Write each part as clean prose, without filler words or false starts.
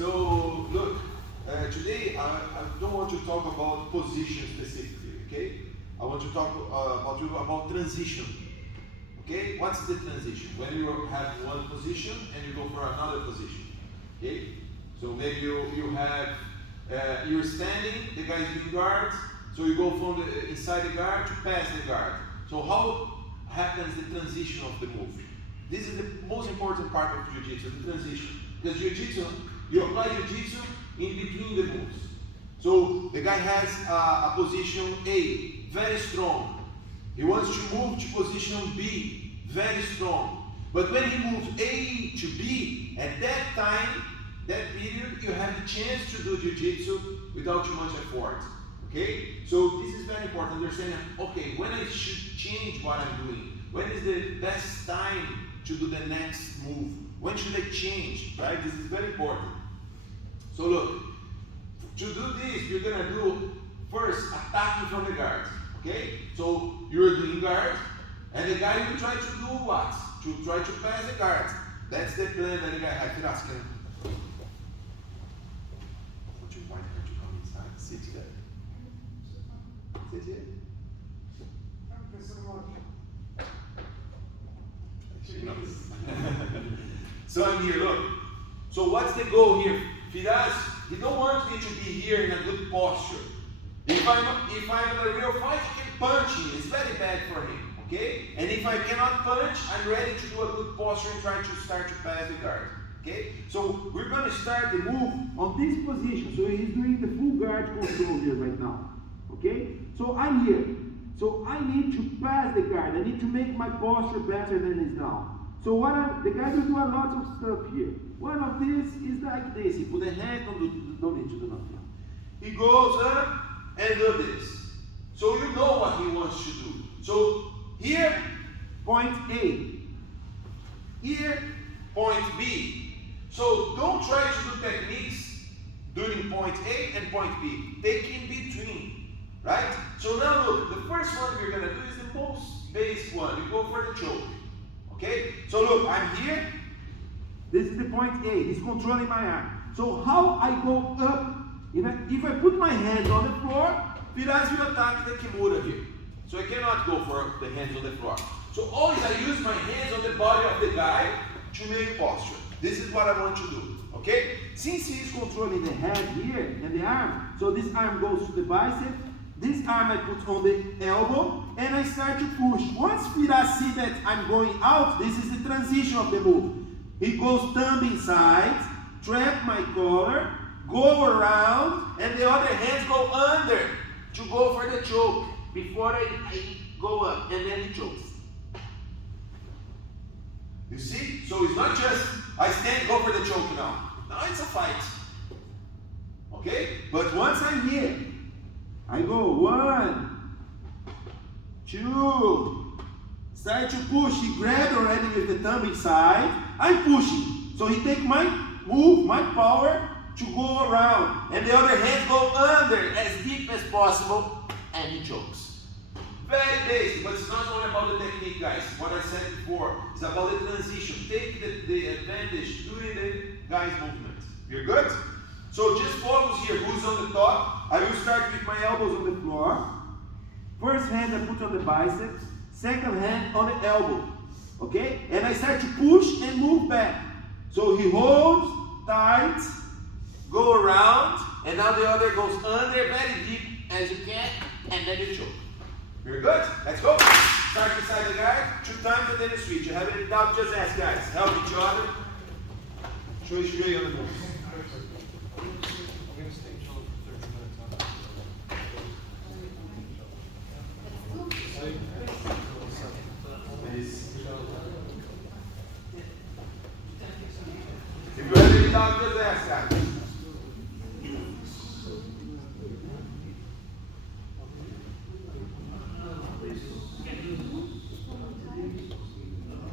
So look, today I don't want to talk about position specifically, okay? I want to talk about transition. Okay? What's the transition? When you have one position and you go for another position. Okay? So maybe you have you're standing, the guy's doing guards, so you go from the inside the guard to pass the guard. So how happens the transition of the move? This is the most important part of Jiu Jitsu, the transition. Because Jiu Jitsu, you apply Jiu Jitsu in between the moves. So the guy has a position A, very strong. He wants to move to position B, very strong. But when he moves A to B, at that time, that period, you have the chance to do Jiu Jitsu without too much effort. Okay? So this is very important, understanding, okay, when I should change what I'm doing? When is the best time to do the next move? When should I change? Right? This is very important. So look, to do this, you're gonna do first attacking from the guard. Okay? So you're doing guard, and the guy will try to do what? To try to pass the guard. That's the plan that the guy has. Would you mind her to come inside? Sit here. Sit here. She knows. So I'm here, look. So what's the goal here? Firas, he don't want me to be here in a good posture. If I'm in a real fight, I can punch him. It's very bad for him. Okay? And if I cannot punch, I'm ready to do a good posture and try to start to pass the guard. Okay? So we're going to start the move on this position. So he's doing the full guard control here right now. Okay? So I'm here. So I need to pass the guard. I need to make my posture better than it is now. So the guy will do a lot of stuff here. One of these is like this. He put a hand, don't need to do nothing. He goes up and do this. So you know what he wants to do. So here, point A. Here, point B. So don't try to do techniques during point A and point B. Take in between, right? So now look, the first one we're going to do is the most basic one. You go for the choke. Okay? So look, I'm here. This is the point A. He's controlling my arm. So how I go up, if I put my hands on the floor, Firas will attack the Kimura here. So I cannot go for the hands on the floor. So always I use my hands on the body of the guy to make posture. This is what I want to do. Okay? Since he is controlling the head here and the arm, so this arm goes to the bicep, this arm I put on the elbow, and I start to push. Once Firas see that I'm going out, this is the transition of the move. He goes thumb inside, trap my collar, go around, and the other hands go under to go for the choke before I go up, and then he chokes. You see? So it's not just I stand, go for the choke now. Now it's a fight. Okay? But once I'm here, I go 1, 2, start to push. He grabbed already with the thumb inside. I'm pushing. So he take my move, my power to go around. And the other hands go under as deep as possible. And he chokes. Very basic, but it's not only about the technique, guys. What I said before is about the transition. Take the advantage during the guy's movement. You're good? So just focus here. Who's on the top? I will start with my elbows on the floor. First hand I put on the biceps. Second hand on the elbow. Okay? And I start to push and move back. So he holds tight, go around, and now the other goes under very deep as you can, and then you choke. Very good? Let's go. Start beside the guy, 2 times and then you switch. You have any doubt, just ask, guys. Help each other. Show you straight on the move. If you have any doubt, just ask, guys.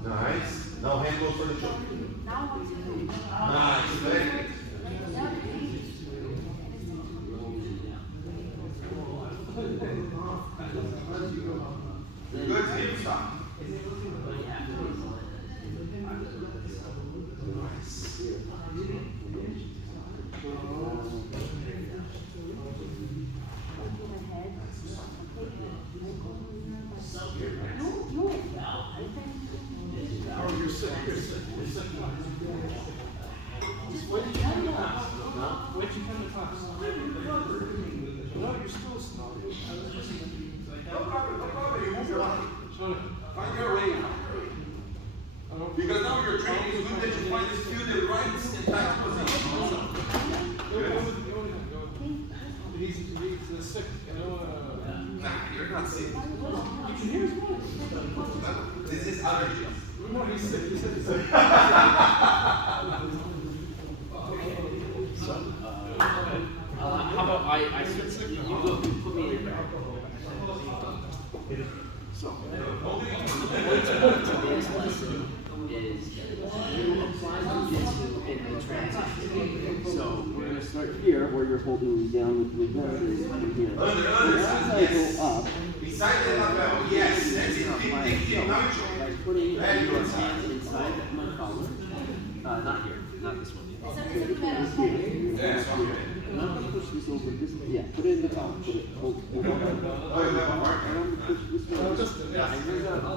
Nice. Now hand goes for the choke. Nice. Very good. Good. Hip stop. Nice. You're sick. You're sick. You're sick. What did you come to class? What did you come to class? No, you're still snoring. No problem. You move your body. Find your way. Because now your training is good that you find this feel the right and tight position. He's sick. Nah, you're not sick. You can hear his voice. This is allergy. No, he's sick. He's sick. How about I switch? You go put me in there. So, what's important to today's lesson is you apply Jiu Jitsu in the transition. So, we're going to start here where you're holding me down with your guns in here. And as I go up, Beside the lapel, yes. That's it. Take it. Now you by putting your hands inside my collar. Not here, not this one. Yes, okay. And I'm going to push this over this way. Yeah, put it in the collar. Put it. Hold on. Oh, you have a mark? And I'm going to push this way. And you're going to.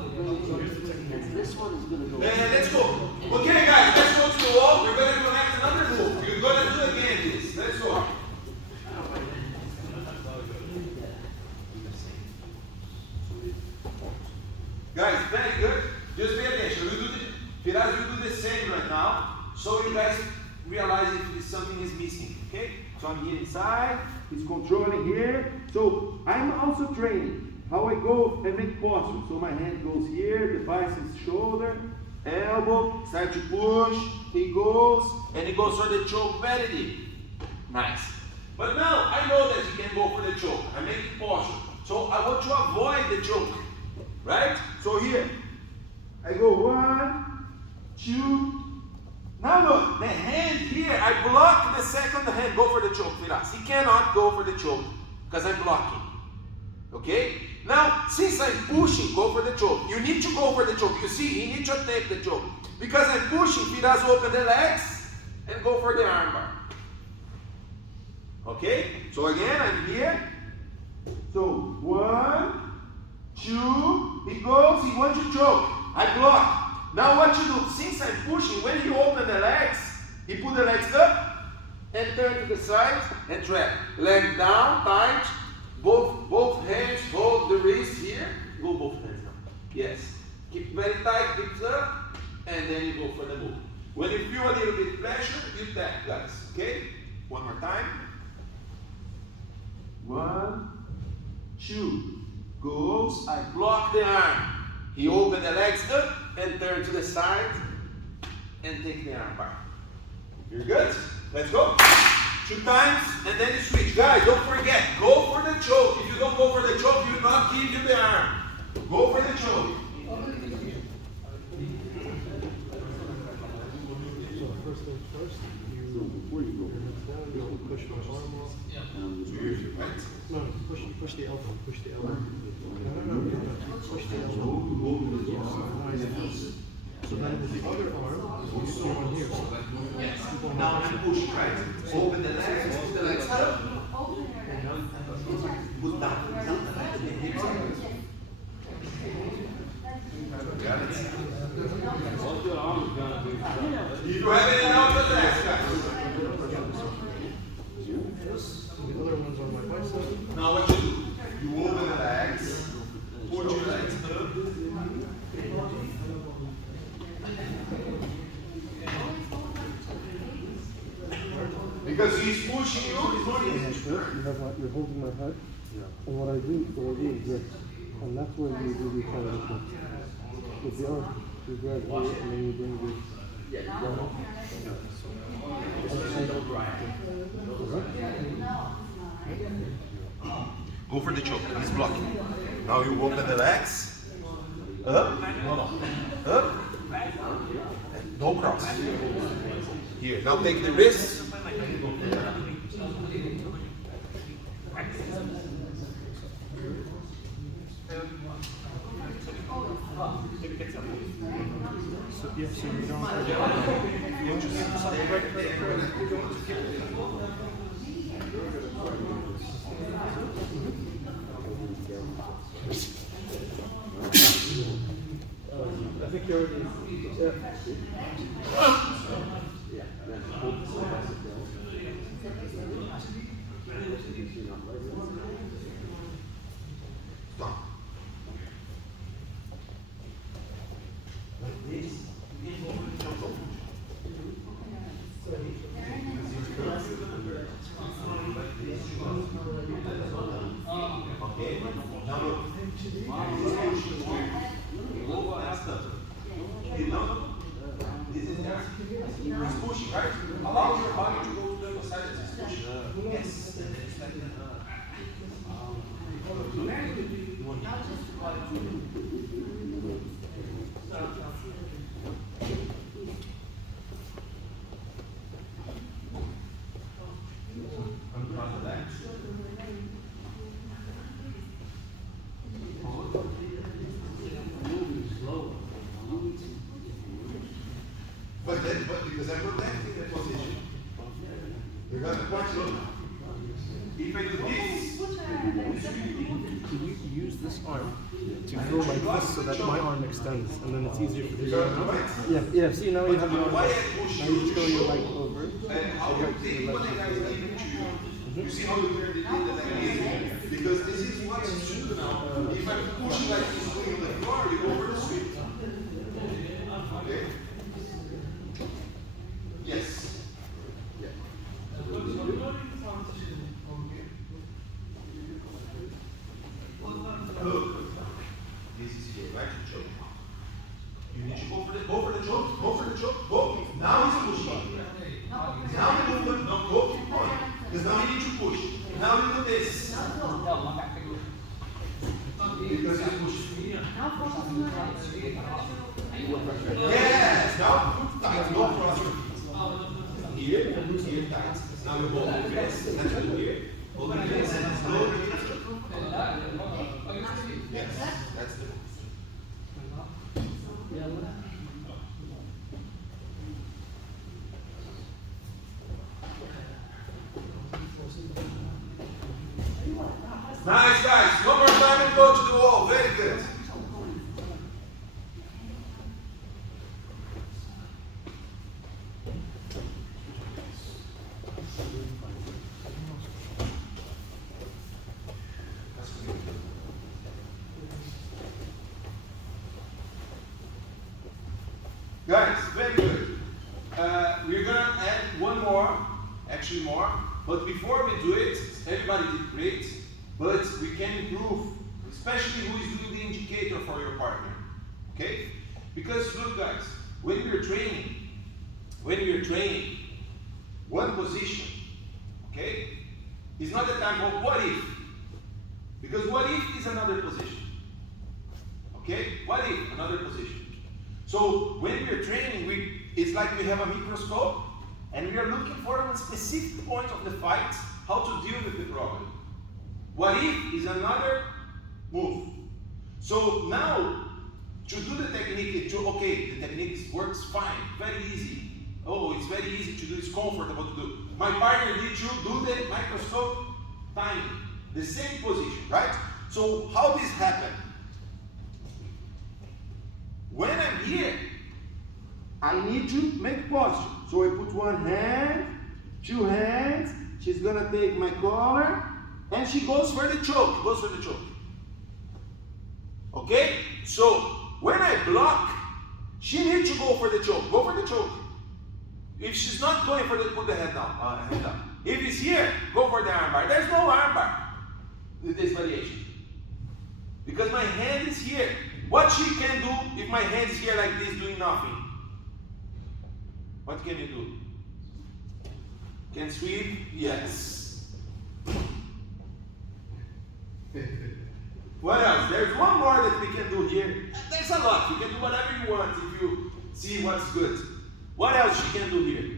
And this one is going to go. Let's go. Okay, guys, let's go to the wall. We're going to connect another move. You're going to do again this. Let's go. Guys, very good. Just pay attention. Firas will do the same right now, so you guys realize if something is missing. Okay? So I'm here inside. He's controlling here. So I'm also training how I go and make posture. So my hand goes here, the biceps, shoulder, elbow, start to push. He goes, and he goes for the choke very deep. Nice. But now I know that you can go for the choke. I'm making posture. So I want to avoid the choke. Right? So here, I go 1, 2. Now look, the hand here, I block the second hand. Go for the choke, Firas. He cannot go for the choke because I'm blocking. Okay? Now, since I'm pushing, go for the choke. You need to go for the choke. You see, he needs to take the choke. Because I'm pushing, Firas open the legs and go for the armbar. Okay? So again, I'm here. So 1, 2, he goes, he wants to choke. I block. Now what you do, since I'm pushing, when you open the legs, he put the legs up and turn to the side and trap. Leg down, tight, both hands hold the wrist here. Go both hands now. Yes. Keep very tight, hips up, and then you go for the move. When you feel a little bit pressure, you tap, guys. Okay? One more time. 1, 2. Goes, I block the arm. He open the legs up and turn to the side and take the arm back. You're good? Let's go. 2 times and then you switch. Guys, don't forget, go for the choke. If you don't go for the choke, you will not give you the arm. Go for the choke. So first things first, Before you go, you push my arm off. Right? No, push the elbow. Push the elbow. No. Push the elbow. So then with the other arm, you still on here. Yes. Now I'm pushing, right? Open the legs, put the legs up. Put down the legs and hips up. Got it? You have any doubt with that, guys? The other one's on my bicep. Now what you do? You open the legs, put your legs up. Because he's pushing you, he's not easy. You're holding my head. Yeah. And what I do is this. And that's where you do the transition. With the arm, you grab here and then you bring this down. Go for the choke. He's blocking. Now you open the legs. Up. No. Up. No cross. Here. Now take the wrist. So, yeah, so you don't I think you're already. Yeah. Yeah, then hold the side as it goes. Stop. Like this. Okay, now look. This is pushing, right? Allow your body to go to the other side. This is pushing. Yes. It's like that. But because I'm protecting the position, you're gonna watch look. If I do this, Can you use this arm to go like this so that my arm extends and then it's easier for you to go? Yeah, yeah, see now you have your arm. Now you throw your leg over. and how you take what I guys give it to you. You see how you turn the thing that I gave you? Because this is what's true now. If I'm pushing like this going on the floor, you go over the street. Okay? Yes. Look, this is here, right? Choke. You need to go for the choke, go for the choke, go. Now he's pushing. Now the movement, no, go, keep going. Because now you need to push. Now you do this. Because he's pushing. Yes, now tight, no cross your feet. Here, tight. Now you hold like this, and you do here. Hold like this, and slowly. Yes, that's the move. Nice, guys. One more time and go to the wall. Very good. Guys, very good. We're gonna add one more, actually more. But before we do it, everybody did great. But we can improve, especially who is doing the indicator for your partner. Okay? Because look, guys, when we're training, one position, okay, is not the time of what if. Because what if is another position. Okay? What if, another position. So when we're training, it's like we have a microscope and we are looking for one specific point of the fight, how to deal with the problem. What if is another move. So now, to do the technique, the technique works fine, very easy. Oh, it's very easy to do, it's comfortable to do. My partner did you do the microscope timing, the same position, right? So how this happen? When I'm here, I need to make posture. So I put one hand, two hands, she's gonna take my collar, and she goes for the choke, Okay? So, when I block, she needs to go for the choke, If she's not going for the, put the head down, If it's here, go for the armbar. There's no armbar with this variation. Because my hand is here. What she can do if my hand is here like this doing nothing? What can you do? Can sweep? Yes. What else? There's one more that we can do here. There's a lot. You can do whatever you want if you see what's good. What else she can do here?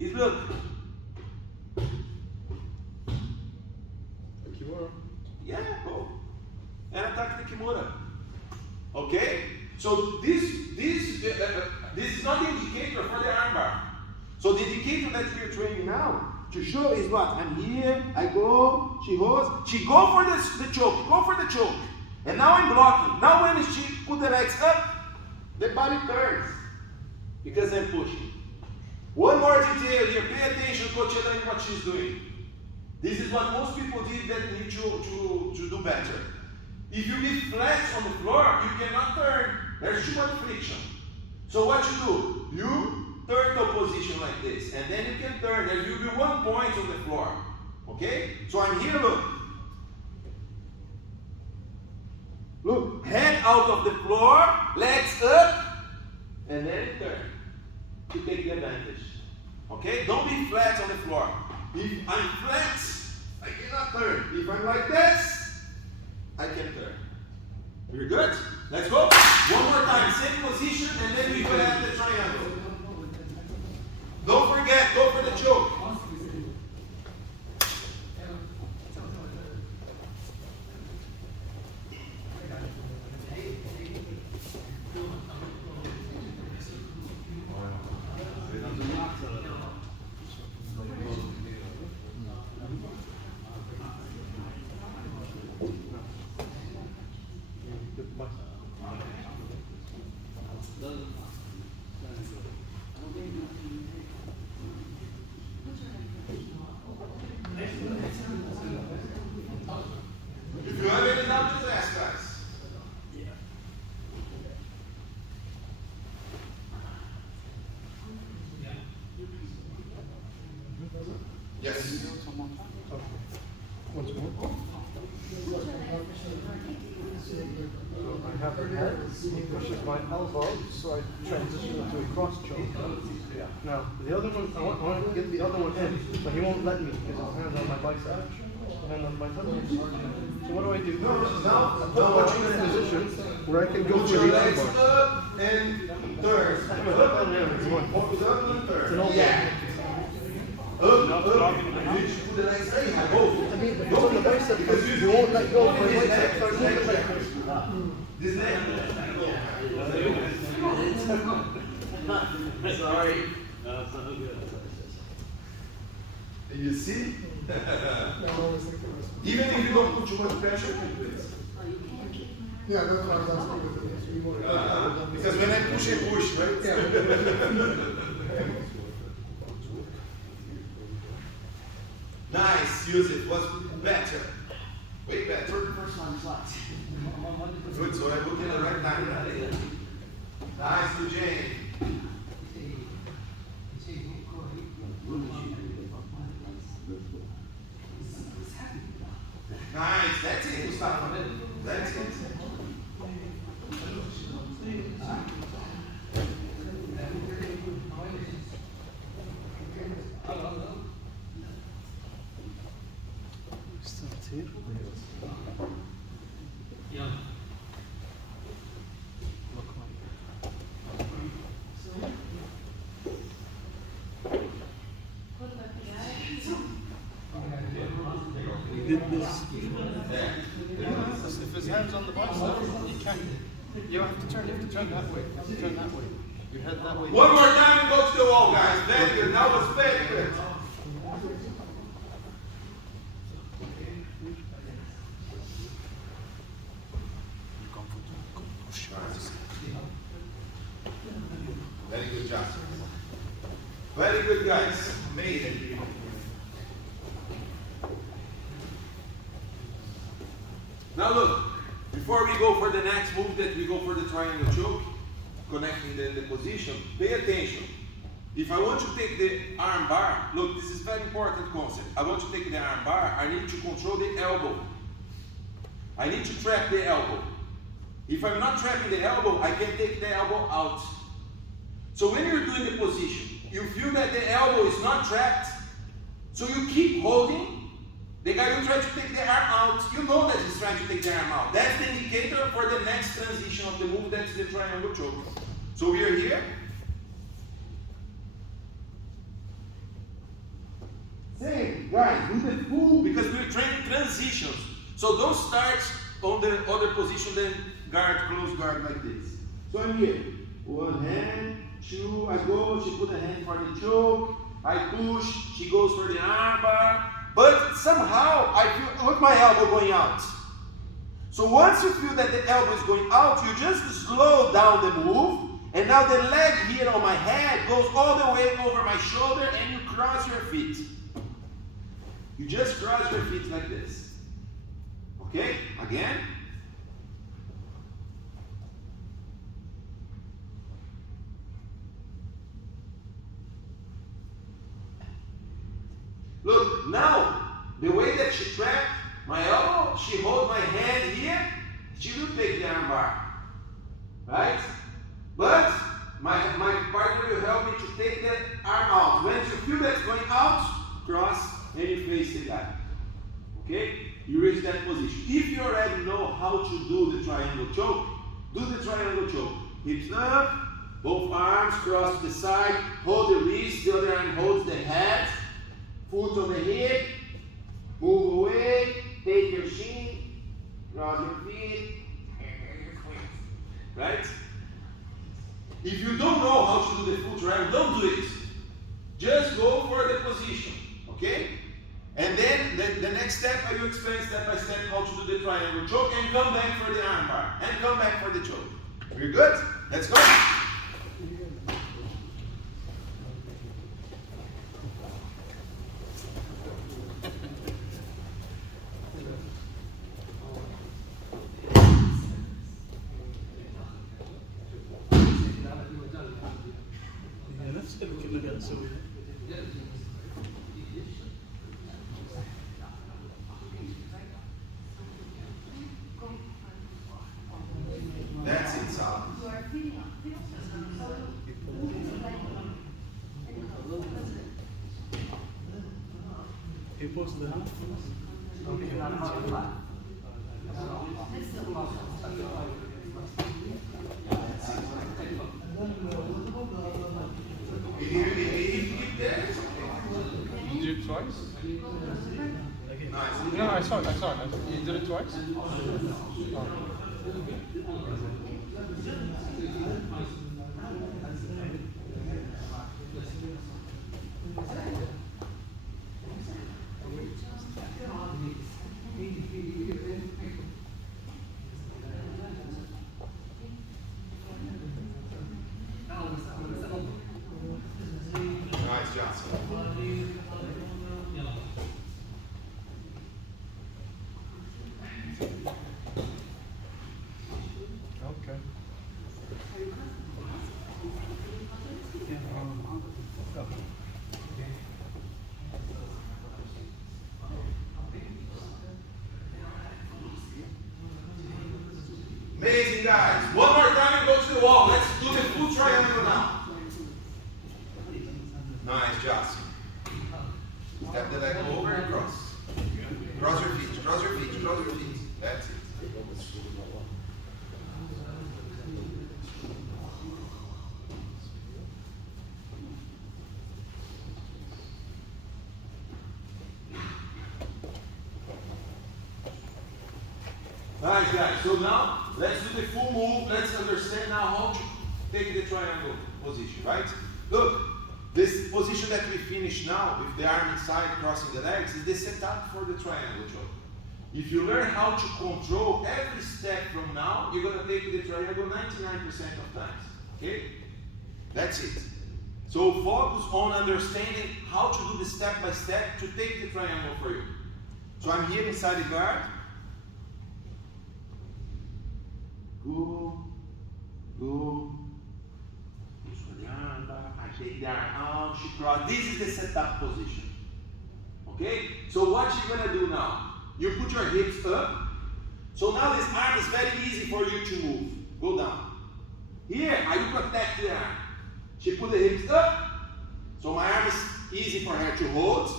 Is look. Yeah, go. And Kimura. Okay? So this is not the indicator for the armbar. So the indicator that we are training now to show is what? I'm here, I go, she holds, she go for the choke, go for the choke. And now I'm blocking. Now when she put the legs up, the body turns because I'm pushing. One more detail here, pay attention, Coach Elaine, what she's doing. This is what most people did that need to do better. If you be flat on the floor, you cannot turn. There's too much friction. So what you do? You turn to position like this, and then you can turn. There will be 1 point on the floor. Okay? So I'm here, look. Look, head out of the floor, legs up, and then turn to take the advantage. Okay? Don't be flat on the floor. If I'm flat, I cannot turn. If I'm like this, I can turn. We're good? Let's go. One more time, same position, and then we go at the triangle. Don't forget, go for the choke. If you have any doubt, just ask, guys. Yes. Once more. So I have the head, he pushes my elbow, so I transition into a cross choke. Yeah. Now, the other one, I want to get the other one in, but he won't let me because his hand's on my bicep. And on my bicep. So what do I do? Now, I put you in a position where I can go Put for your the legs armbar. up and turn. It's Up and turn. an old Yeah. Up. You should put the legs very high. Both. I mean, it's on the bicep because you won't let go of my bicep. So I can't let go. This neck. Sorry. You see? Even if you don't put too much pressure, you can do it. Yeah, that's why I was asking with this. Because when I push, right? Nice, use it. Was better. Way better. First one slots. Good, so I look in the right time. Nice to Jane. Nice, that's it, Gustavo. That's it. Starts here. We did this. If his hand's on the bicep, you can't. You have to turn that way. You have to turn that way. Your head that way. One more time and go to the wall, guys. Very good. That was very good. Very good job. Very good, guys. Amazing. Now look, before we go for the next move that we go for the triangle choke, connecting the position, pay attention. If I want to take the arm bar, look, this is very important concept. I want to take the arm bar, I need to control the elbow. I need to trap the elbow. If I'm not trapping the elbow, I can take the elbow out. So when you're doing the position, you feel that the elbow is not trapped, so you keep holding. The guy who tries to take the arm out, you know that he's trying to take the arm out. That's the indicator for the next transition of the move, that's the triangle choke. So we are here. Same, guys, do the full, because we're training transitions. So don't start on the other position than guard, close guard like this. So I'm here. One hand, two, I go, she put a hand for the choke, I push, she goes for the arm bar, but somehow I feel, look my elbow going out. So once you feel that the elbow is going out, you just slow down the move, and now the leg here on my head goes all the way over my shoulder, and you cross your feet. You just cross your feet like this. Okay? Again. Look, now, the way that she trapped my elbow, she holds my hand here, she will take the arm bar. Right? But my partner will help me to take the arm out. When you feel that's going out, cross and you face the guy. Okay? You reach that position. If you already know how to do the triangle choke, do the triangle choke. Hips up, both arms cross to the side, hold the wrist, the other arm holds the head, foot on the hip, move away, take your shin, cross your feet, right? If you don't know how to do the full triangle, don't do it. Just go for the position, okay? And then the next step, I will explain step by step how to do the triangle choke and come back for the arm bar and come back for the choke. We're good? Let's go. That's it, Sal. He posted the house. You did it twice? Nice. No, I saw it. You did it twice? Oh. Nice, Johnson. Okay. Amazing, guys. One more time and go to the wall. Let's do the full triangle now. Nice, Johnson. Step the leg over and cross. Cross your feet, cross your feet, cross your feet. That's it. Nice, guys. So now, let's do the full move. Let's understand now how to take the triangle position, right? Look, this position that we finished now, with the arm inside, crossing the legs, is the setup for the triangle choke. If you learn how to control every step from now, you're going to take the triangle 99% of times. Okay? That's it. So focus on understanding how to do the step by step to take the triangle for you. So I'm here inside the guard. Go, go. Push for the arm back. I take the arm out. She cross. This is the setup position. Okay? So what you're gonna do now? You put your hips up. So now this arm is very easy for you to move. Go down. Here, I will protect the arm. She put the hips up. So my arm is easy for her to hold.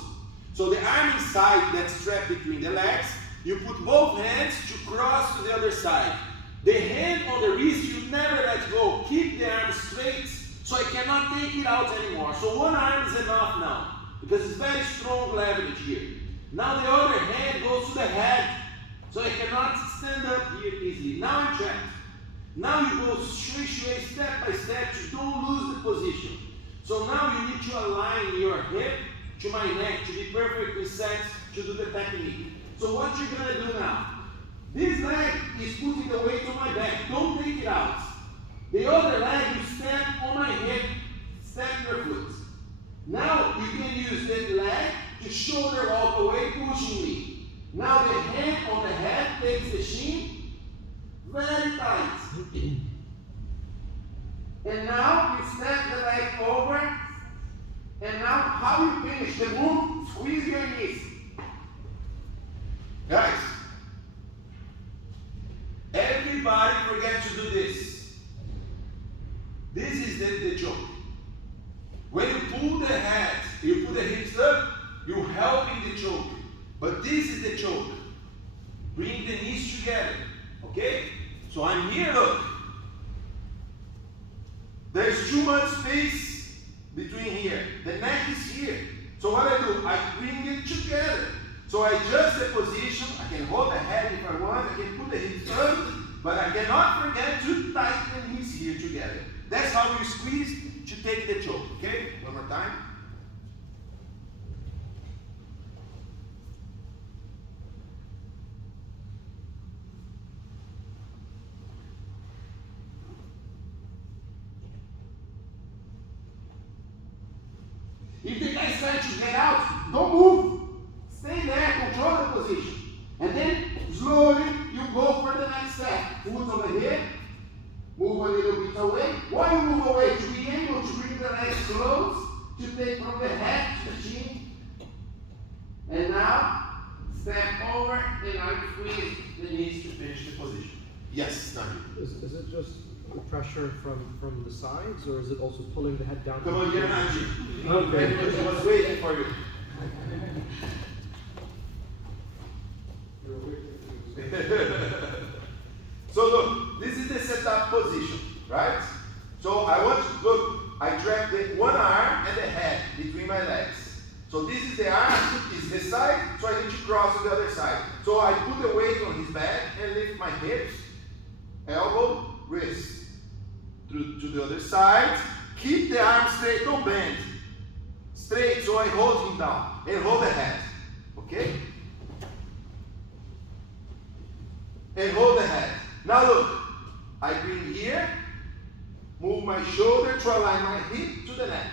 So the arm inside that's strapped between the legs, you put both hands to cross to the other side. The hand on the wrist, you never let go. Keep the arm straight so I cannot take it out anymore. So one arm is enough now because it's very strong leverage here. Now the other hand goes to the head So I cannot stand up here easily. Now I'm trapped. Now you go straight, step by step. You don't lose the position. So now you need to align your hip to my neck to be perfectly set to do the technique. So what you're going to do now, this leg is putting the weight on my back. Don't take it out. The other leg, you step on my hip, step your foot. Now you can use that leg to shoulder all the way, pushing me. Now the hand on the head takes the shin very tight. And now you step the leg over. And now how you finish the move, squeeze your knees. Guys, everybody forget to do this. This is the joke. When you pull the head, you put the hips up, you're helping the choke. But this is the choke. Bring the knees together. Okay? So I'm here, look. There's too much space between here. The neck is here. So what I do, I bring it together. So I adjust the position. I can hold the head if I want. I can put the hips up. But I cannot forget to tighten the knees here together. That's how you squeeze to take the choke. Okay? One more time. If the guy's trying to get out, don't move. Stay there, control the position. And then slowly you go for the next step. Foot on the hip, move a little bit away. Why you move away? To be able to bring the legs close, to take from the head to the chin. And now, step over and I squeeze the knees to finish the position. Yes, Nigel. Is it just the pressure from the sides, or is it also pulling the head down? Come on, get Nigel. Okay. I was waiting for you. So look, this is the setup position, right? So I want to look, I drag the one arm and the head between my legs. So this is the arm, is this side, so I need to cross to the other side. So I put the weight on his back and lift my hips, elbow, wrist. To the other side. Keep the arm straight, don't bend. Straight, so I hold him down and hold the head. Okay? And hold the head. Now look, I bring here, move my shoulder to align my hip to the neck.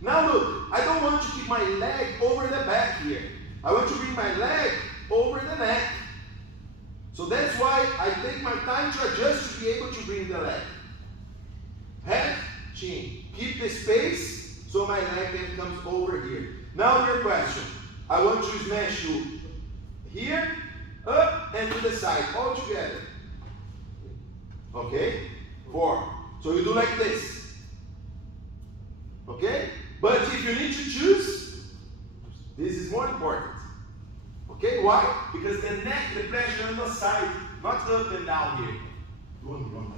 Now look, I don't want to keep my leg over the back here. I want to bring my leg over the neck. So that's why I take my time to adjust to be able to bring the leg. Head, chin. Keep the space so my leg then comes over here. Now your question. I want to smash you here, up, and to the side, all together. Okay? 4. So you do like this. Okay? But if you need to choose, this is more important. Okay? Why? Because the neck, the pressure on the side, not up and down here. Go on the wrong way.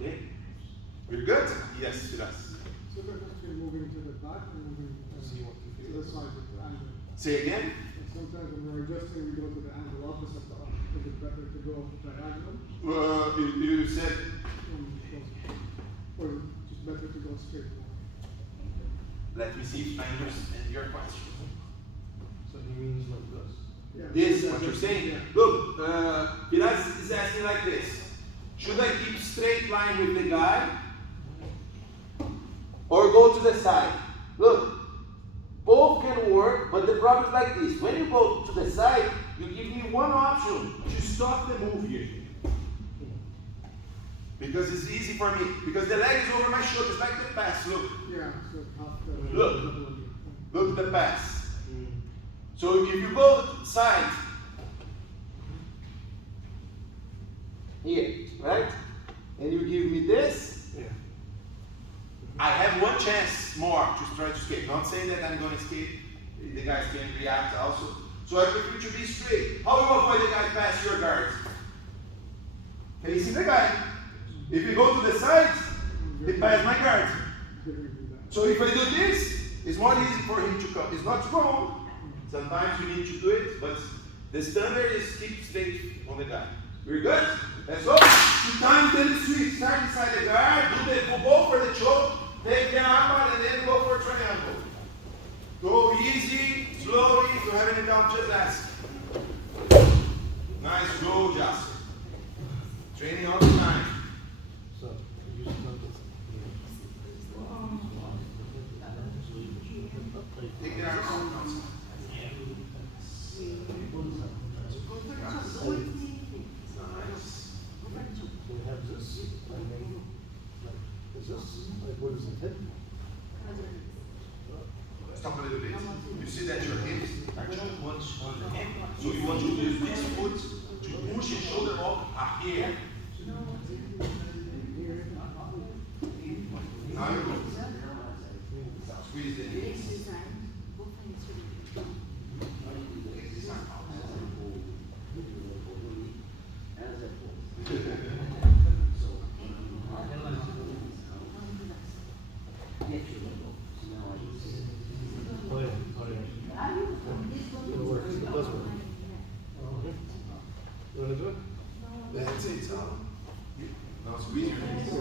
Okay? We're good? Yes, Silas. So the difference between moving to the back and moving to the side with the angle. Say again? Sometimes when we're adjusting, we go to the angle opposite the arm. Is it better to go diagonal? You said, Or is it just better to go straight? let me see if I understand your question. So he means like this. Yeah. This, what you're saying? Yeah. Look, Pilas is asking like this. Should I keep straight line with the guy? Or go to the side? Look, both can work, but the problem is like this. When you go to the side, you give me one option to stop the move here. Because it's easy for me. Because the leg is over my shoulders, like the pass. Look, Yeah, so half the. Look. look the pass. So if you go side, here, right? And you give me this, Yeah. I have one chance more to try to escape. Not saying that I'm going to escape. The guys can react also. So I prefer to be straight. How do you avoid the guy pass your guard? Facing the guy. If you go to the sides, he passes my guard. So if I do this, it's more easy for him to come. It's not wrong. Sometimes you need to do it, but the standard is keep straight on the guy. We're good? Let's go. 2 times, then the switch. Start inside the guard, do the go for the choke, take the armbar, and then go for triangle. Go easy, slowly. If you have any doubt, just ask. Nice go, Justin. Training all the time. So, you just know this. Take the arm out. So we have this, and then, like, is this, like, what is it, hip? Stop a little bit. You see that your hips are too much on the hip. So you want to use this foot to push your shoulder up here. Now you go. Squeeze the knees. Oh yeah, oh yeah. It works, it does work. You wanna do it? That's it, Sal. Now squeeze your knees.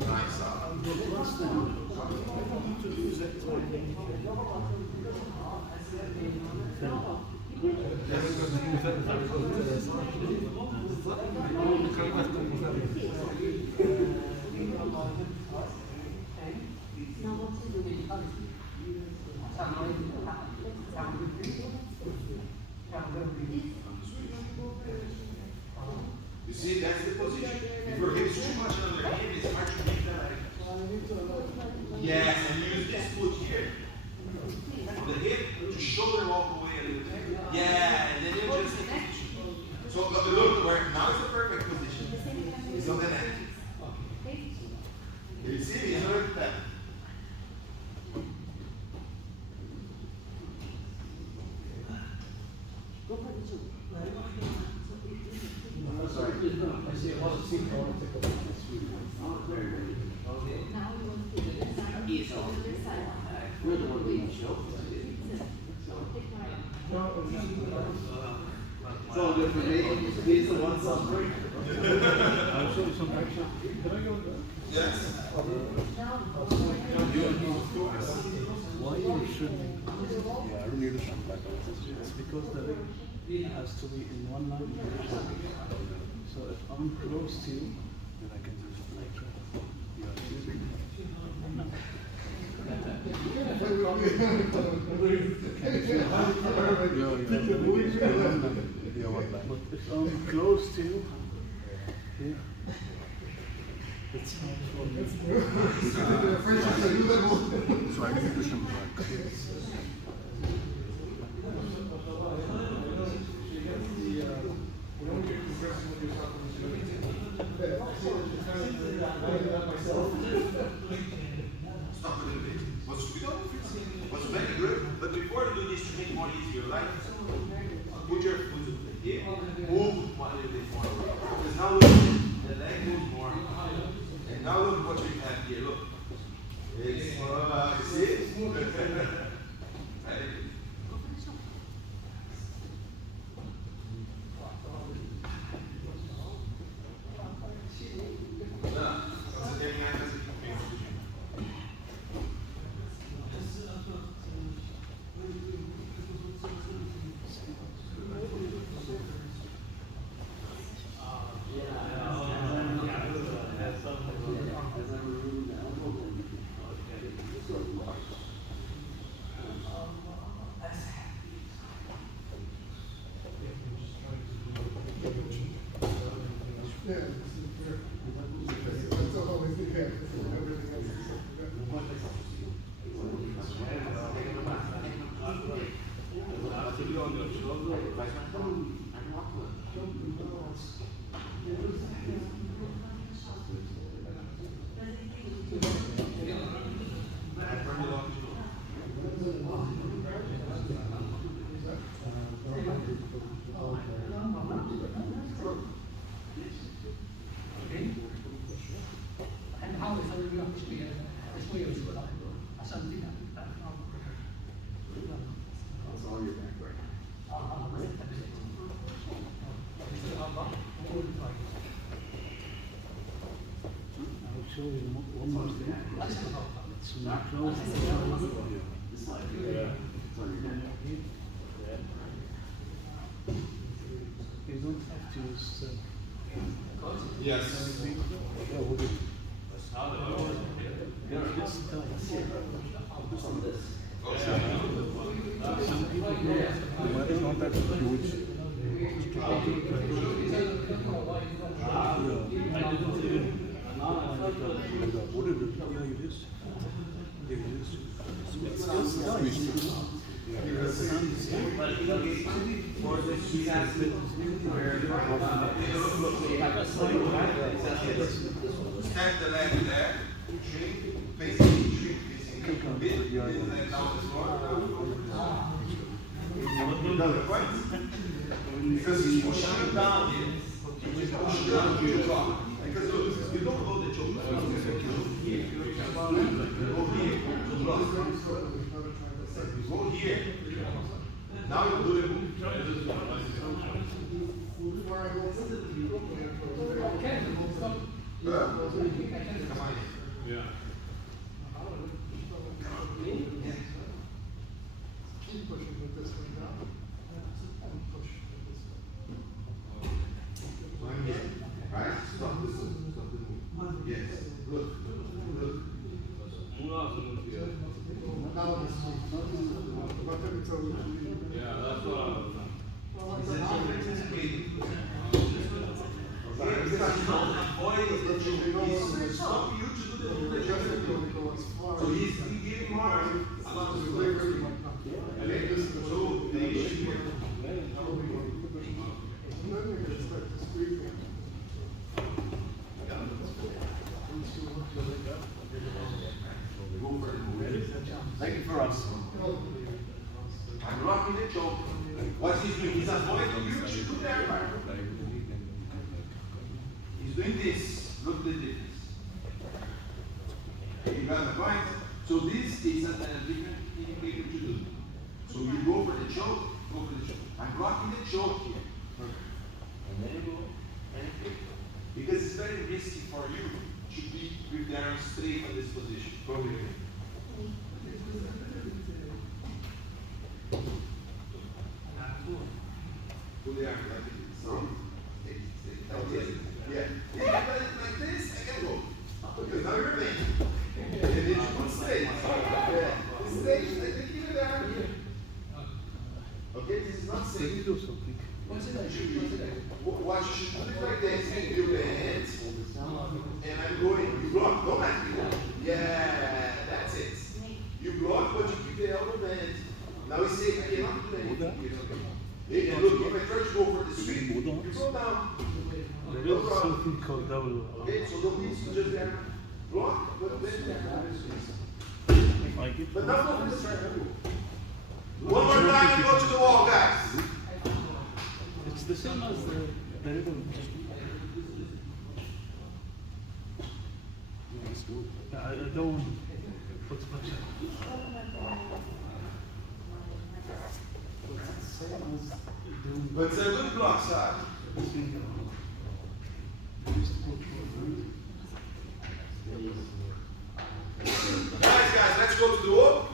Nice, Sal. You see, that's the position. If your hips too much under him, it's hard to keep that leg. Yes, and use this foot here. On the hip, to shoulder walk away a little bit. Yeah, and then you just so look where now it's the perfect position. It's on the neck. You see, it's not that. Sorry. We're the one leading the show. So good for me. He's the one suffering. I'll show you some action. Can I go there? Yes. Why you should yeah, I don't need to shoot back. It's because the leg has to be in one line. So if I'm close to you, then I can just like but if I'm close to you, here, it's not for me. So I need to shoot back. Stop a little bit. What's very good, but before you do this to make it more easier, like put your foot here, move one little bit more. Because now look, the leg moves more. And now look what we have here, look. It's, see? Right? This side. It's on your neck. You don't have to use. Yes. Focus on this. Some people don't have to do it. What did it? Yeah, it is. Yeah, it is. Step the leg there, drink, facing a bit, and then down the floor. Another point. Because if you push it down here, you just push it down, you drop. Because look, you don't hold the choke. You go here, you drop. You go here. Now you do the move. Yeah. Keep pushing with this one down. And push with this one. One again. Right? Stop this one. Stop the move. Yes. Good. Good. Now this one. But then it's over. Yeah, that's what stop you to do the move. So he's giving more. Okay, so the issue here. Thank you for us. I'm rocking the choke. What he's doing? He's avoiding you to do that part. He's doing this. Look at the difference. You got the point? So this is a different indicator to do. So you go for the choke, go for the choke. I'm blocking the choke here. And then you go and kick. Because it's very risky for you to be with the arm straight on this position. Go here. Pull the arm like this. So, yeah. Yeah, but like this, I can go. Because now you're laying. And then you put straight. Yeah. Straight, I can keep it down here. Okay, this is not safe. You do something. What you should do it like this. You bend. And I'm going. You block. Don't let me go. Yeah, that's it. You block, but you keep the elbow bent. Now we say, I cannot do anything. And look, if I try to go for the sweep, you go down. There is something called double. Okay, so don't need to just block, but then Like it. but now go for the strike. One more time and go to the wall, guys. It's the same as the rhythm. I don't put much. It's the same as doing. But it's a good block side. Guys, let's go to the wall.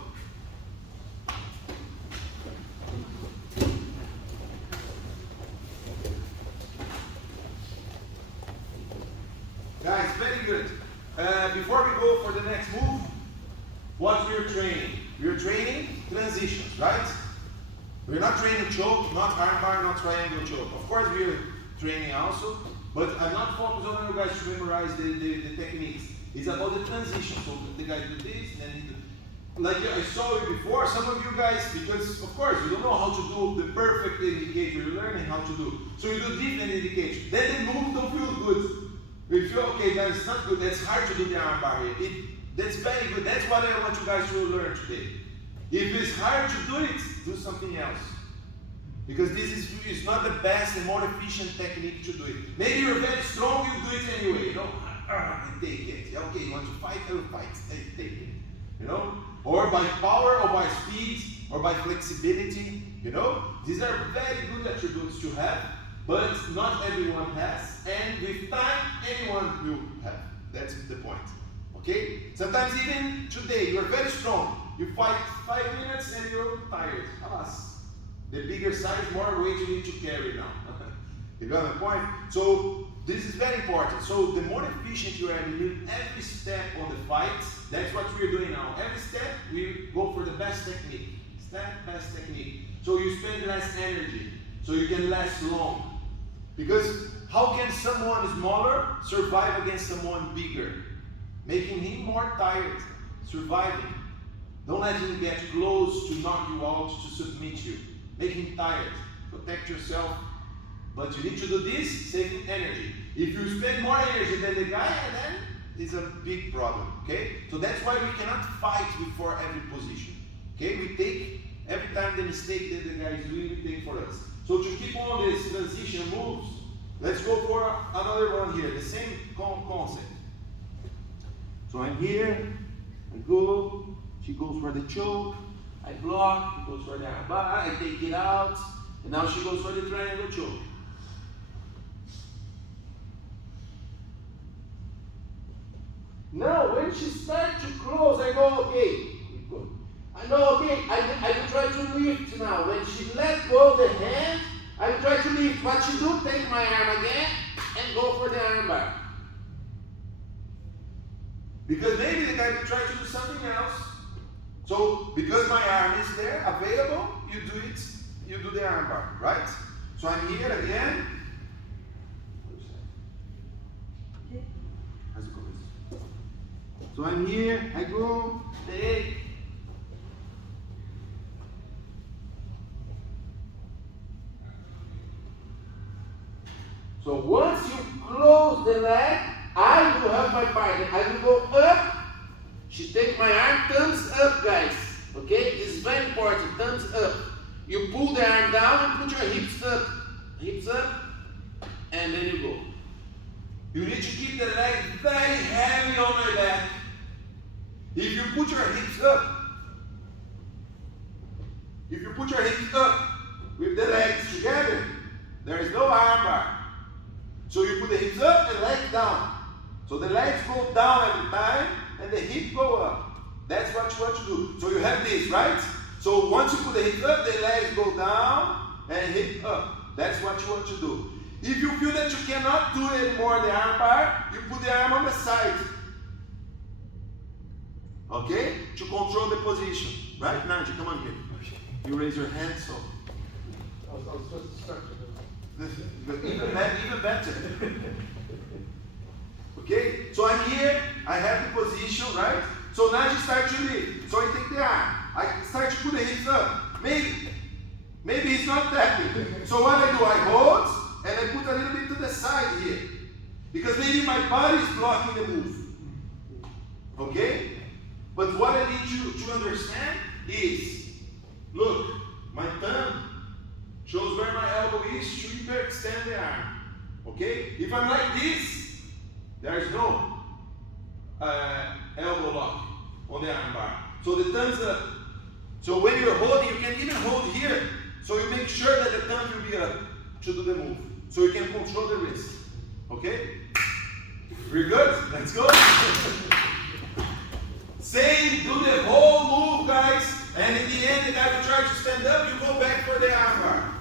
Guys, very good. Before we go for the next move, what we're training? We're training transitions, right? We're not training choke, not armbar, not triangle choke. Of course, we're training also, but I'm not focused on you guys to memorize the techniques. It's about the transition. So the guy do this, then he do. Like I saw it before, some of you guys, because of course you don't know how to do the perfect indicator, you're learning how to do. So you do different indicators. Then the move don't feel good. You feel, okay, that's not good, that's hard to do the arm bar here. That's very good. That's what I want you guys to learn today. If it's hard to do it, do something else. Because this is not the best and more efficient technique to do it. Maybe you're very strong, you do it anyway, you know. And take it. Okay, you want to fight, I will fight. Take it. You know? Or by power, or by speed, or by flexibility. You know? These are very good attributes to have, but not everyone has. And with time, anyone will have. That's the point. Okay? Sometimes even today, you are very strong. You fight 5 minutes and you're tired. Alas, the bigger size, more weight you need to carry now. You got my point? So this is very important. So the more efficient you are in every step on the fight, that's what we're doing now. Every step, we go for the best technique. Step, best technique. So you spend less energy, so you can last long. Because how can someone smaller survive against someone bigger? Making him more tired, surviving. Don't let him get close to knock you out, to submit you. Make him tired. Protect yourself. But you need to do this, saving energy. If you spend more energy than the guy, then it's a big problem. Okay? So that's why we cannot fight before every position. Okay? We take every time the mistake that the guy is doing, we take for us. So to keep on this transition moves, let's go for another one here. The same concept. So I'm here, I go, she goes for the choke, I block, he goes for the armbar, I take it out, and now she goes for the triangle choke. Now when she starts to close, I go, okay, good. I know, okay, I will try to lift now. When she let go the hand, I will try to lift. What she do, take my arm again, and go for the armbar. Because maybe the guy will try to do something else. So, because my arm is there, available, you do the armbar, right? So I'm here again. So I'm here, I go, take. So once you close the leg, I will have my partner. I will go up. She take my arm, thumbs up, guys. Okay? This is very important. Thumbs up. You pull the arm down and put your hips up, and then you go. You need to keep the leg very heavy on my back. If you put your hips up with the legs together, there is no arm bar. So you put the hips up and legs down. So the legs go down every time and the hips go up. That's what you want to do. So you have this, right? So once you put the hips up, the legs go down and hip up. That's what you want to do. If you feel that you cannot do anymore the arm bar, you put the arm on the side. Okay? To control the position. Right? Nanji, come on here. You raise your hand, so. I was supposed to start Even better. Okay? So I'm here, I have the position, right? So now you start to lift. So I take the arm. I start to put the hips up. Maybe it's not tapping. So what I do, I hold and I put a little bit to the side here. Because maybe my body is blocking the move. Okay? But what I need you to understand is, look, my thumb shows where my elbow is to hyperextend the arm. Okay? If I'm like this, there is no elbow lock on the arm bar. So the thumb's up. So when you're holding, you can even hold here. So you make sure that the thumb will be up to do the move. So you can control the wrist. Okay? We're good? Let's go. Same, do the whole move, guys. And in the end, the guy will try to stand up, you go back for the arm bar.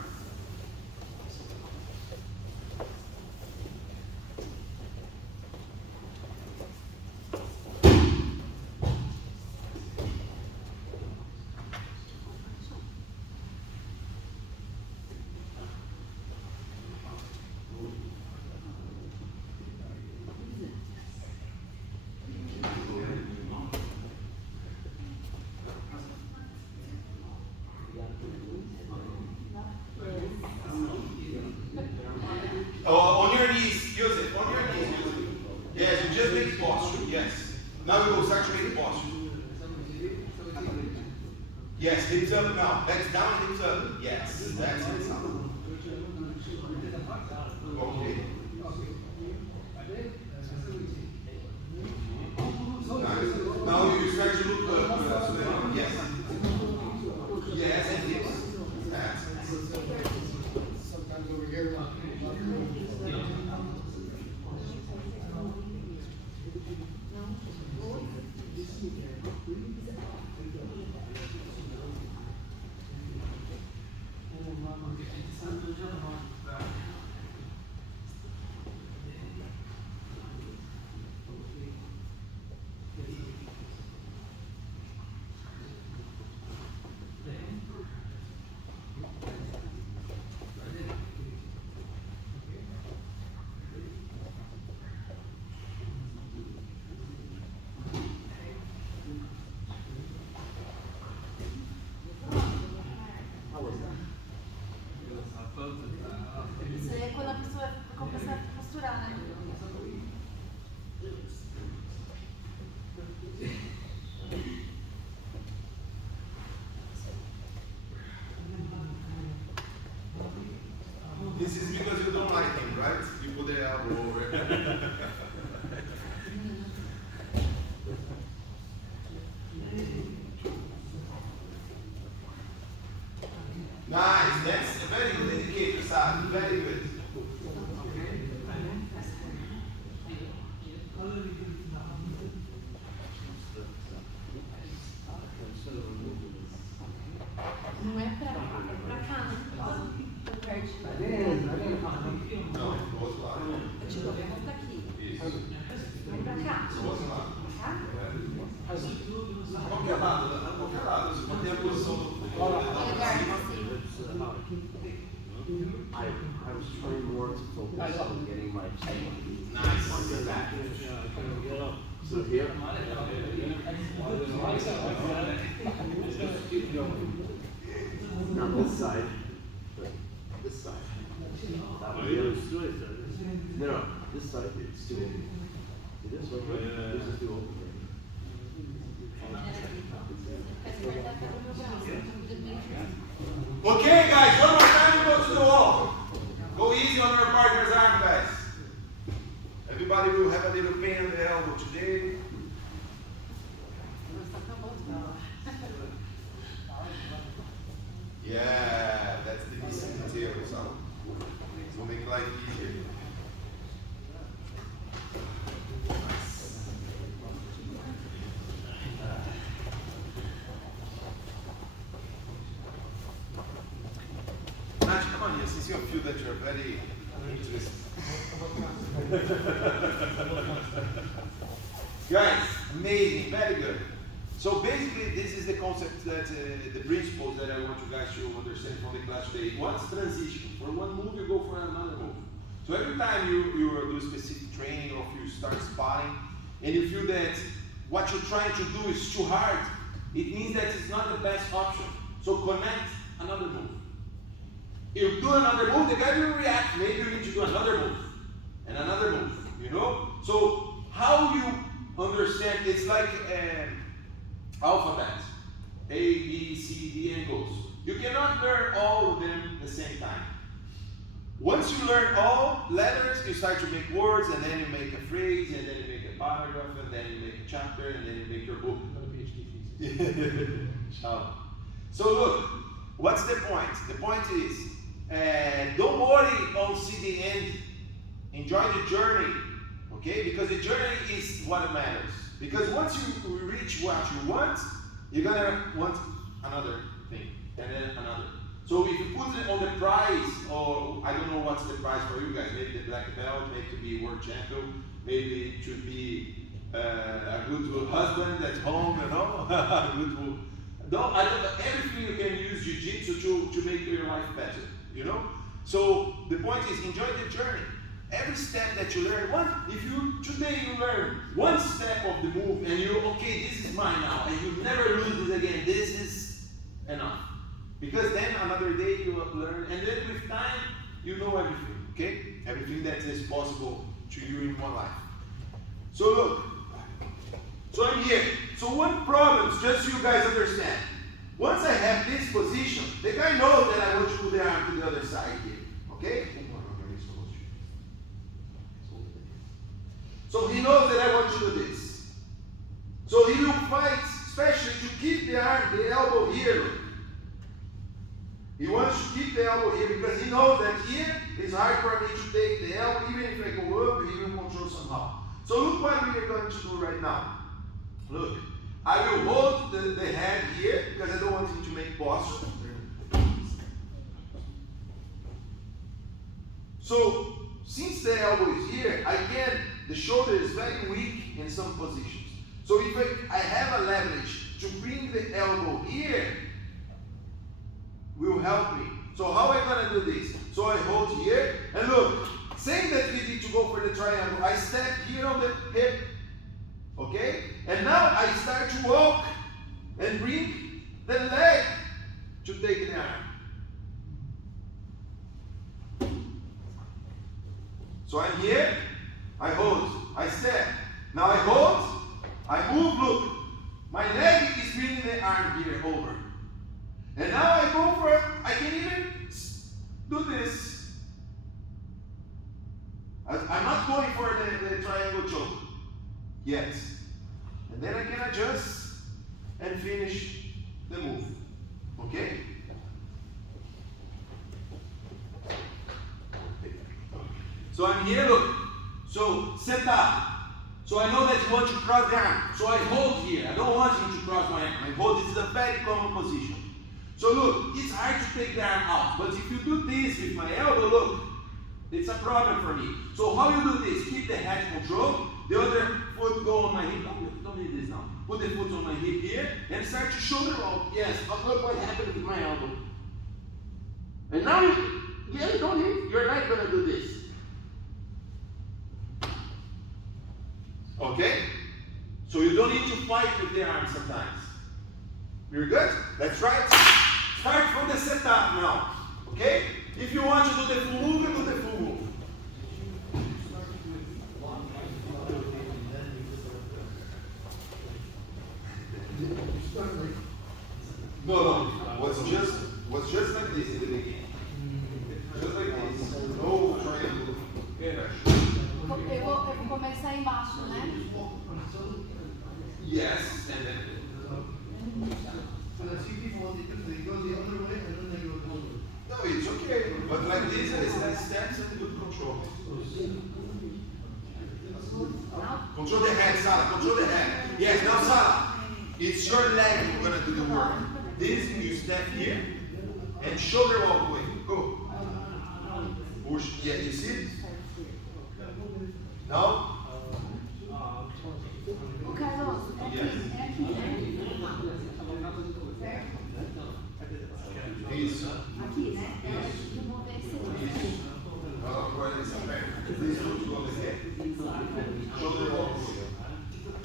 Oh, on your knees, use it. On your knees, use it. Yes, you just make posture. Yes. Now we will start to make posture. Yes, hips up now. Legs down, hips up. Yes, that's it. Okay. Now you start to look up. Yes. Yes, and hips. That's it. Sometimes over here. How was that? Isso aí é quando a pessoa começa a posturar, né? This is because you don't like him, right? You put the elbow over. Nice, that's a very good indicator, Sad. Very good. Não é pra cá, né? Pra perto. Não, do outro lado. Eu te dou, volta aqui. Isso. Vem pra cá. Do outro lado. Tá? Qualquer lado, qualquer lado. Você mantém a posição do Lugar, assim. I was trying more to focus on getting my chin Nice. on your back. So here. Not this side, but this side. That was the other. No, this side it's too open. See this one? This is too open. Okay, guys, one more time you go to the wall. Go easy on your partner's arm, guys. Everybody will have a little pain in the elbow today. Yeah, that's the missing material, so it will make life easier. Nath, come on here, since you feel that you're very interested. Guys, amazing, very good. So basically, this is the concept that, the principles that I want you guys to understand from the class today. What's transition? From one move, you go for another move. So every time you do specific training or if you start sparring, and you feel that what you're trying to do is too hard, it means that it's not the best option. So connect another move. If you do another move, the guy will react. Maybe you need to do another move and another move, you know? So how you understand, it's like alphabet, A, B, C, D, and goes. You cannot learn all of them at the same time. Once you learn all letters, you start to make words, and then you make a phrase, and then you make a paragraph, and then you make a chapter, and then you make your book. So look, what's the point? The point is, don't worry on see the end. Enjoy the journey, okay? Because the journey is what matters. Because once you reach what you want, you're gonna want another thing, and then another. So if you put it on the prize, or I don't know what's the prize for you guys, maybe the black belt, maybe to be world champion, maybe to be a good husband at home, you know, I don't know, everything you can use Jiu Jitsu to make your life better, you know. So the point is, enjoy the journey. Every step that you learn, if you today you learn one step of the move and you, okay, this is mine now, and you never lose this again, this is enough. Because then another day you will learn, and then with time, you know everything, okay? Everything that is possible to you in one life. So look, so I'm here. So one problem, just so you guys understand, once I have this position, the guy knows that I want to put the arm to the other side here, okay? So he knows that I want to do this. So he will fight, especially to keep the arm, the elbow here. He wants to keep the elbow here because he knows that here is hard for me to take the elbow, even if I go up, he will control somehow. So look what we are going to do right now. Look, I will hold the head here because I don't want him to make posture. So since the elbow is here, the shoulder is very weak in some positions. So if I have a leverage to bring the elbow here, will help me. So how am I going to do this? So I hold here, and look, same that we did to go for the triangle. I step here on the hip, okay? And now I start to walk and bring the leg to take the arm. So I'm here, I hold, I step. Now I hold, I move, look. My leg is bringing the arm here over. And now I go for, I can even do this. I'm not going for the triangle choke yet. And then I can adjust and finish the move. Okay? So I'm here, look. So set up. So I know that you want to cross the arm. So I hold here. I don't want you to cross my arm. I hold. This is a very common position. So look, it's hard to take the arm out. But if you do this with my elbow, look, it's a problem for me. So how you do this? Keep the head control. The other foot go on my hip. Don't need this now. Put the foot on my hip here and start to shoulder roll. Yes, but look what happened with my elbow. And now you don't hit. You're not gonna do this. Okay? So you don't need to fight with the arm sometimes. You're good? That's right. Start from the setup now. Okay? If you want to do the full move, you do the full move. No. Was just like this in the beginning. Just like this. No triangle. Eu vou começar embaixo, né? Yes, and then. But I see people, they go the other way and then they go the other way. No, it's okay. But like this, I steps and good control. Control the head, Sarah. Control the head. Yes, now Sarah. It's your leg who's gonna do the work. This you step here and shoulder all the way. Go. Push. Yeah, you see? Now. O Carlos, é aqui, né? Isso. Aqui, né? Eu vou ver se Isso. Agora essa perna. This foot go on the head. Shoulder all the way.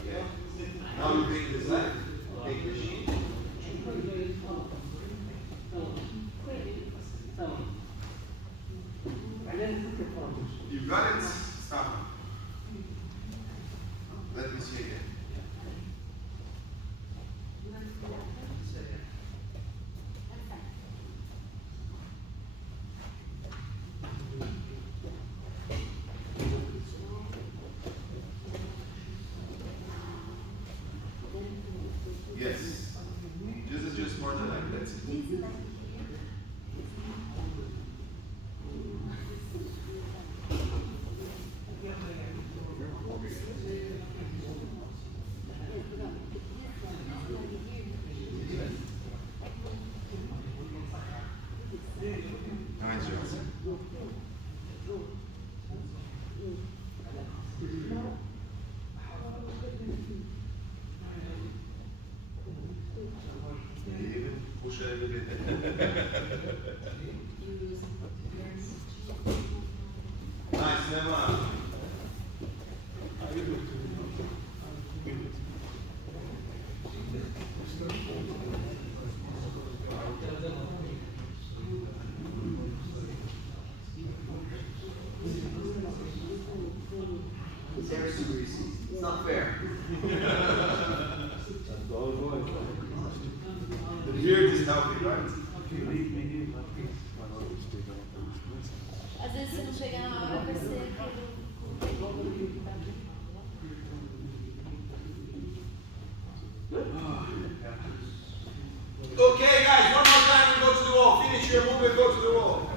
Yeah. Now you take this leg. Take the shin. You got it? Stop. Let me see again. Yes. Just adjust more the leg. That's it. Nice, Johnson. Puxa ele. Nice, Emma. Sarah's too greasy. It's not fair. But here it is healthy, right? às vezes se não chegar na hora vai ser Okay, guys, one more time and go to the wall. Finish your move and go to the wall.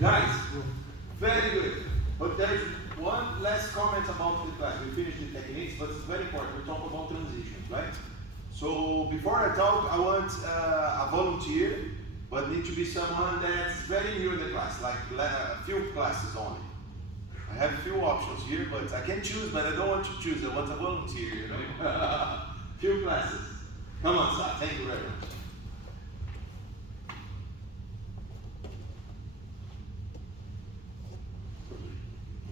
Guys, very good. But there's one last comment about the class. We finished the techniques, but it's very important. We talk about transitions, right? So before I talk, I want a volunteer but need to be someone that's very new in the class, like a few classes only. I have a few options here, but I can choose, but I don't want to choose. I want a volunteer, you know. Few classes. Come on, sir. Thank you very much.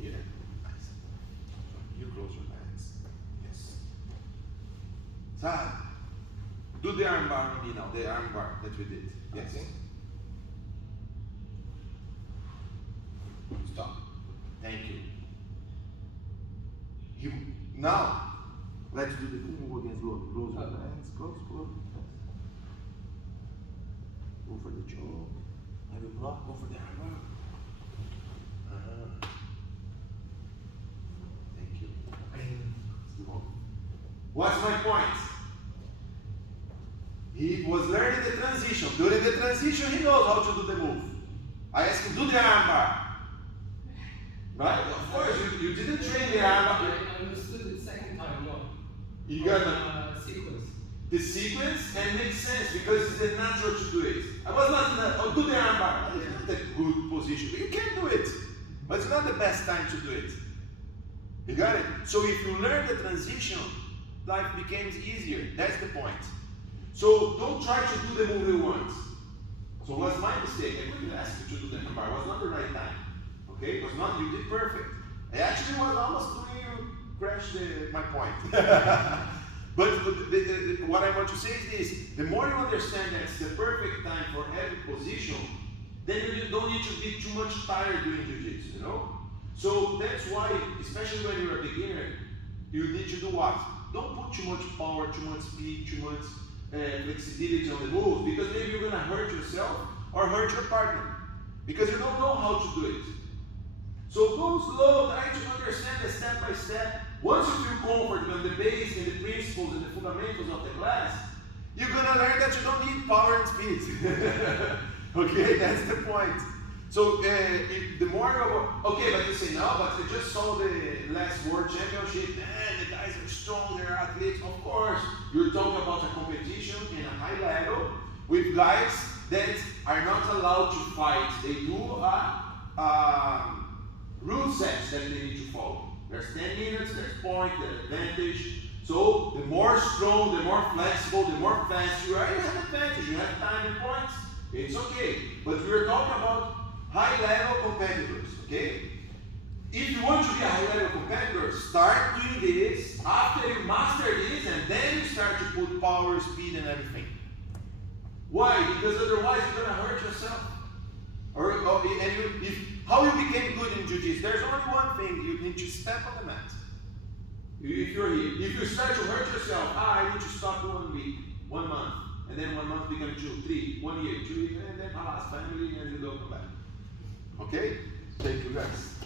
Here. Nice. You close your eyes. Yes. Sir, do the arm bar on me now. The arm bar that we did. Yes. Stop. Thank you. Now, let's do the move against the other. Close your hands. Close. Go for the choke. Have a block. Go for the arm bar. Thank you. What's my point? He was learning the transition. During the transition, he knows how to do the move. I asked him, do the arm bar. Right? Of course, you didn't train the arm bar. I understood the second time, no. You got the Sequence. The sequence and makes sense because it's the natural to do it. I was not in the, do the arm bar. It's not a good position. You can do it, but it's not the best time to do it. You got it? So if you learn the transition, life becomes easier. That's the point. So don't try to do the move you want. So it was my mistake. I couldn't ask you to do the arm bar. It was not the right time. Okay? It was not, you did perfect. I actually was almost doing you crash my point. But what I want to say is this: the more you understand that it's the perfect time for every position, then you don't need to be too much tired doing jiu-jitsu, you know? So that's why, especially when you're a beginner, you need to do what? Don't put too much power, too much speed, too much flexibility on the moves, because maybe you're gonna hurt yourself or hurt your partner, because you don't know how to do it. So go slow, try to understand the step by step. Once you feel comfortable in the base and the principles and the fundamentals of the class, you're gonna learn that you don't need power and speed. Okay, that's the point. So the more you okay, but you say no, but I just saw the last World Championship, man, the guys are strong, they're athletes. Of course, you're talking about a competition in a high level with guys that are not allowed to fight. They do rule sets that they need to follow. There's 10 minutes, there's point, there's advantage. So the more strong, the more flexible, the more fast you are, you have advantage. You have time and points. It's okay. But we're talking about high-level competitors, okay? If you want to be a high-level competitor, start doing this. After you master this, and then you start to put power, speed, and everything. Why? Because otherwise you're gonna hurt yourself. How you became good in jiu-jitsu? There's only one thing: you need to step on the mat. If you're here, if you start to hurt yourself, I need to stop 1 week, 1 month, and then 1 month become 2, 3, 1 year, 2 years, and then family, and you don't come back. Okay? Thank you, guys.